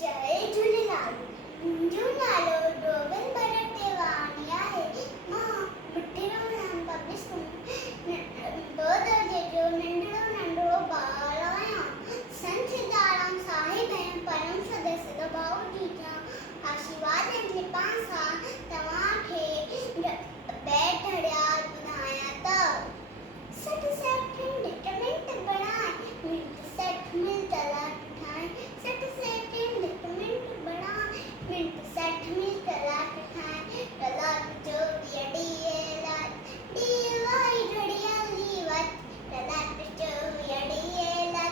जय झूलेलाल। मुंहिंजो नालो रोबिन भरत देवानी आहे। मां मिठीराम पब्लिक स्कूल ॿ दर्जे जो नंढड़ो ॿार आहियां। संत सीताराम साहिब ऐं परम सदस्य बाबूजी जा आशीर्वादनि जे पाण सां तव्हांखे बैत घड़ियाल ॿुधायां त सठ सेकंड मिंट बढ़ाए मिंट सेट मिल तलाक ठाए सठ सेकंड मिंट बढ़ाए मिंट सेट मिल तलाक ठाए तलाक जो यड़ीएला डीवाई घड़ियाली वत तलाक जो यड़ीएला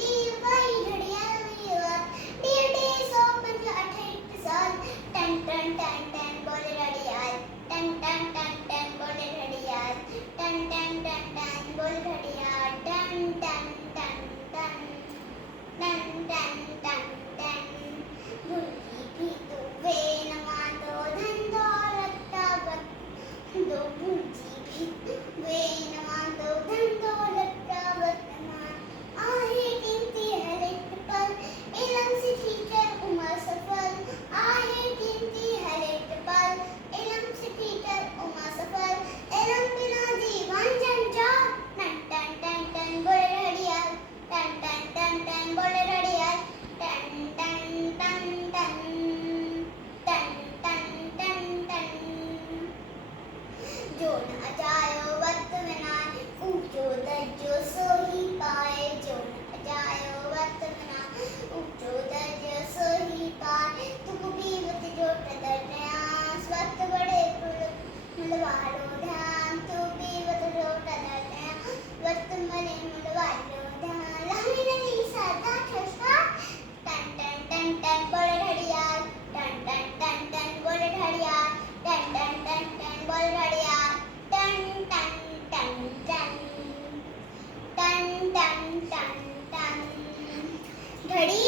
डीवाई घड़ियाली वत डी 158 साल टन टन टन टन बोले घड़ियाल टन टन टन टन बोले घड़ियाल टन टन टन टन बोले घड़ियाल टन टन टन टन टन टन टन टन भूली भी तो वे नमा दो धन दौलत बत दो भूजी भी वे नमा दो धन दौलत बत आहे कीमती हर एक पल इल्म से सीखकर उम्र सफल आहे कीमती हर एक पल इल्म से सीखकर उम्र सफल इल्म बिना जीवन जंजाल टन टन टन टन बोले घड़ियाल टन टन टन टन बोले घड़ियाल टन टन टन टन टन टन टन टन जो न जायो वक्त बिना ऊंचो दर्जो सो ही पाए जो न जायो वक्त बिना ऊंचो दर्जो सो ही पाए तुक भी वत जो दर्जयास वक्त बड़े मुलवालो ध्यान तू भी वत जो दर्जया वक्त मरे मुलवालो ध्यान लाही नली सदा ठसा टन टन टन टन बोले घड़ियाल टन टन टन टन बोले घड़ियाल टन टन टन टन बोले घड़ियाल टन टन टन टन टन टन टन टन घड़ी